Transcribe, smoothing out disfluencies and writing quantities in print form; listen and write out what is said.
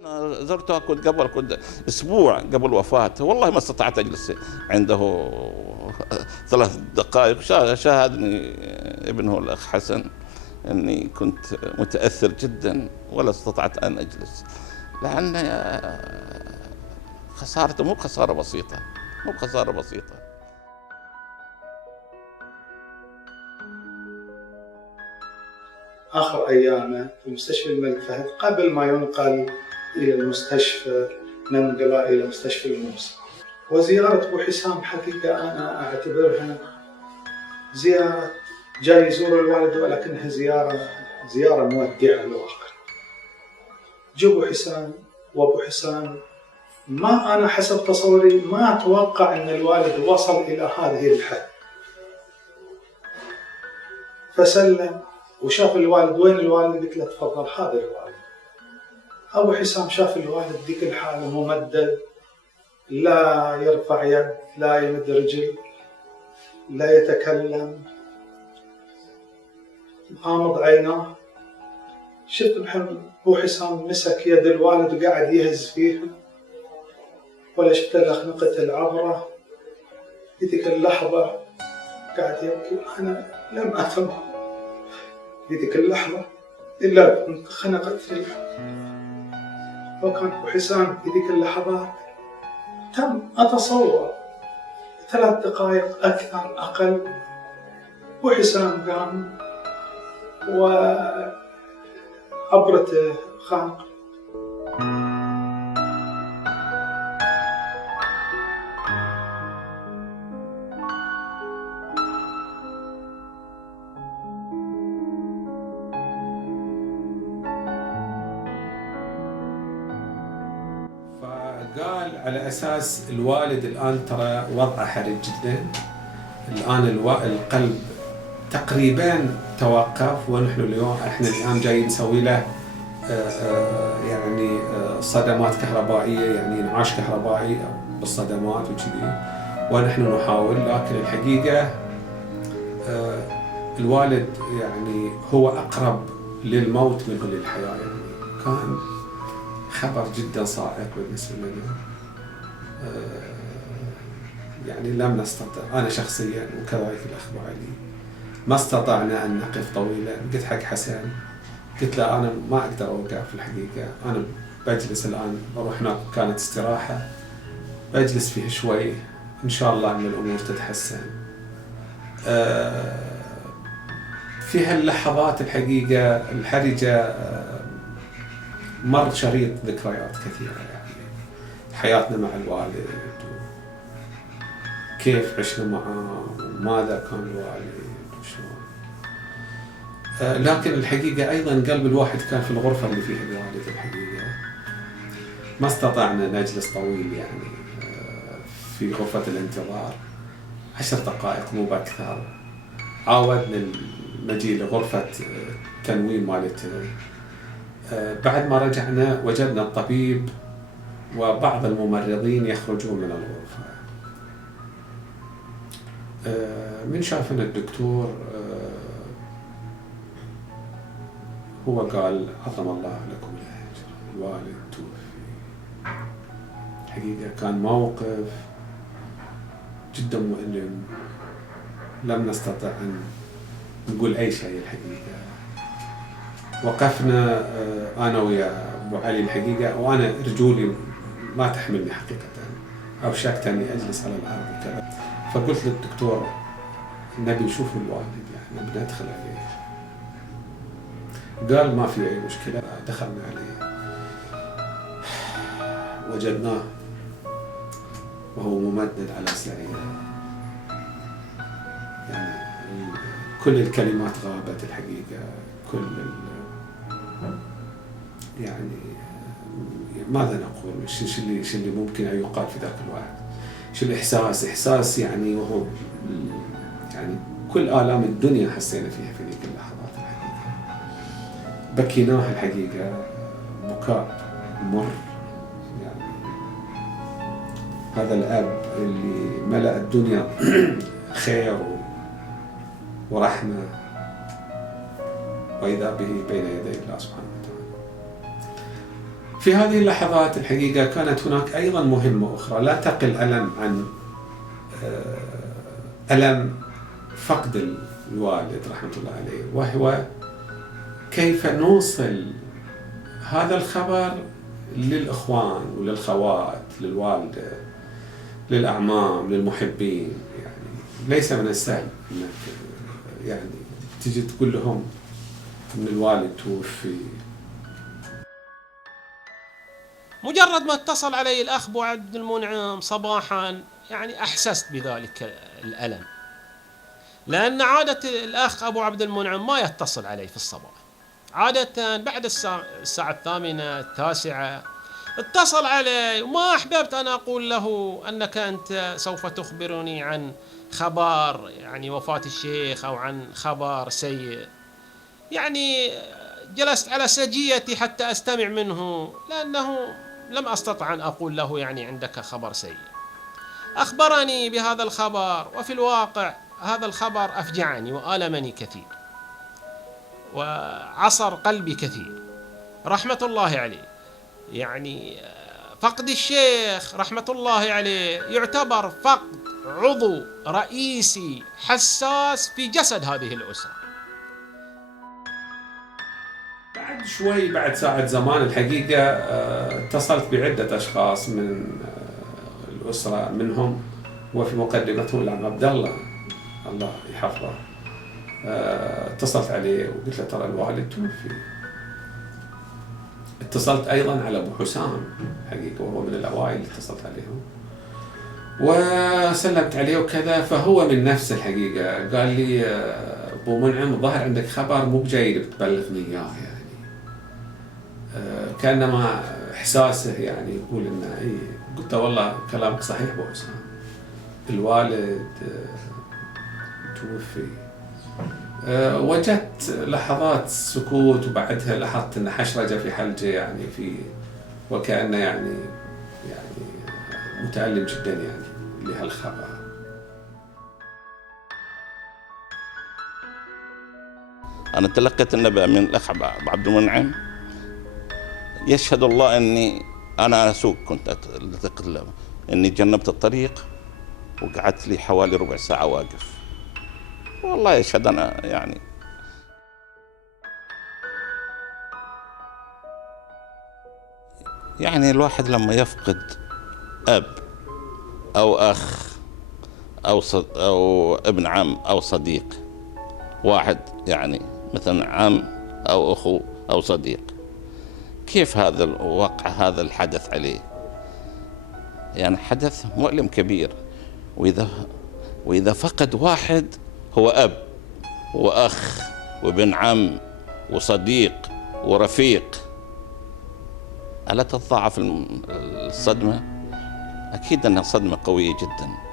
أنا زرته كنت أسبوع قبل وفاته، والله ما استطعت أجلس عنده 3 دقائق. شاهدني ابنه الأخ حسن أني كنت متأثر جدا ولا استطعت أن أجلس، لأن خسارته مو بخسارة بسيطة، مو بخسارة بسيطة. آخر أيامه في مستشفى الملك فهد قبل ما ينقل إلى المستشفى، ننقل إلى مستشفى الموسى. وزيارة أبو حسام حقيقة أنا أعتبرها زيارة جاي يزور الوالد، ولكنها زيارة مودعة للواقع. جو أبو حسام ما أنا حسب تصوري ما أتوقع أن الوالد وصل إلى هذه الحد، فسلم وشاف الوالد. وين الوالد؟ قلت له تفضل هذا الوالد. أبو حسام شاف الوالد ذيك الحالة ممدد، لا يرفع يد، لا يمد رجل، لا يتكلم، غامض عيناه. شفت أبو حسام مسك يد الوالد وقاعد يهز فيها، ولا شفت له خنقة العبرة. في ذيك اللحظة قاعد يبكي، أنا لم أفهم في ذيك اللحظة إلا خنقتني. لو كان أبو حسام في ذيك اللحظات تم أتصور 3 دقائق أكثر أقل، أبو حسام قام وعبرته خانق. فقال على أساس الوالد الآن ترى وضعه حرج جدا، الآن القلب تقريبا توقف، ونحن الآن جايين نسوي له يعني صدمات كهربائية، يعني انعاش كهربائي بالصدمات وكذي، ونحن نحاول. لكن الحقيقة الوالد يعني هو أقرب للموت منه للحياة، يعني كان خبر جدا صاعق بالنسبة لنا. يعني لم نستطع، أنا شخصيا وكذلك الأخ أبو علي ما استطعنا أن نقف طويلا. قلت حق حسن، قلت له أنا ما أقدر أوقف في الحقيقة، أنا بجلس الآن، بروح هناك كانت استراحة بجلس فيه شوي، إن شاء الله أن الأمور تتحسن. في هاللحظات الحقيقة الحرجة مر شريط ذكريات كثيرة، يعني حياتنا مع الوالد كيف عشنا معه وماذا كان الوالد وشلون. لكن الحقيقة أيضا قلب الواحد كان في الغرفة اللي فيها الوالد. الحقيقة ما استطعنا نجلس طويل، يعني في غرفة الانتظار 10 دقائق مو بأكثر. عاودنا المجيء لغرفة التنويم مالته. بعد ما رجعنا وجدنا الطبيب وبعض الممرضين يخرجون من الغرفة. من شافنا الدكتور هو قال عظم الله لكم الأجر، الوالد توفي. الحقيقة كان موقف جدا مؤلم، لم نستطع أن نقول أي شيء. الحقيقة وقفنا أنا ويا أبو علي الحقيقة، وأنا رجولي ما تحملني حقيقة، أوشكت أني أجلس على الأرض وكذا. فقلت للدكتور نبي نشوف الوالد، يعني بدنا ندخل عليه. قال ما في أي مشكلة. دخلنا عليه وجدناه وهو ممدد على سريره، يعني كل الكلمات غابت الحقيقة، يعني ماذا نقول؟ شو اللي ممكن أن يقال في ذاك الوقت؟ شو الإحساس؟ إحساس يعني وهو يعني كل آلام الدنيا حسينا فيها في ذيك اللحظات. الحقيقة بكيناه الحقيقة بكاء مر، يعني هذا الأب اللي ملأ الدنيا خير ورحمة، وإذا به بين يدي الله سبحانه وتعالى. في هذه اللحظات الحقيقة كانت هناك أيضا مهمة أخرى لا تقل ألم عن ألم فقد الوالد رحمة الله عليه، وهو كيف نوصل هذا الخبر للإخوان وللخوات، للوالدة، للأعمام، للمحبين. يعني ليس من السهل أنك يعني تجي تقول لهم أن الوالد توفي. مجرد ما اتصل علي الأخ أبو عبد المنعم صباحا يعني أحسست بذلك الألم، لأن عادة الأخ أبو عبد المنعم ما يتصل علي في الصباح، عادة بعد الساعة 8 9 اتصل علي، وما أحببت أن أقول له أنك أنت سوف تخبرني عن خبر يعني وفاة الشيخ أو عن خبر سيء. يعني جلست على سجيتي حتى أستمع منه، لأنه لم أستطع أن أقول له يعني عندك خبر سيء. أخبرني بهذا الخبر، وفي الواقع هذا الخبر أفجعني وآلمني كثير وعصر قلبي كثير رحمة الله عليه. يعني فقد الشيخ رحمة الله عليه يعتبر فقد عضو رئيسي حساس في جسد هذه الأسرة. بعد شوي، بعد ساعة زمان الحقيقة اتصلت بعدة أشخاص من الأسرة، منهم وفي مقدمتهم العم عبد الله يحفظه. اتصلت عليه وقلت له ترى الوالد توفي. اتصلت أيضا على أبو حسام حقيقة، وهو من الأوائل اللي اتصلت عليهم وسلمت عليه وكذا. فهو من نفسه الحقيقة قال لي أبو منعم الظاهر عندك خبر مو بجيد بتبلغني إياه. يعني كأنما إحساسه يعني يقول إنه إيه. قلت والله كلامك صحيح أبو حسام، الوالد توفي. وجدت لحظات سكوت، وبعدها لاحظت ان حشرجه في حلجه يعني وكأنه يعني متألم جدا يعني لهالخبر. أنا تلقيت النبأ من الأخ أبو عبد المنعم، يشهد الله أني أنا أسوق، كنت أتكلم أني جنبت الطريق وقعدت لي حوالي ربع ساعة واقف، والله يشهد. أنا يعني الواحد لما يفقد أب أو أخ أو ابن عم أو صديق واحد، يعني مثلا عم أو أخو أو صديق، كيف هذا الواقع، هذا الحدث عليه؟ يعني حدث مؤلم كبير. وإذا فقد واحد هو أب وأخ وابن عم وصديق ورفيق، ألا تتضاعف الصدمة؟ أكيد أنها صدمة قوية جدا.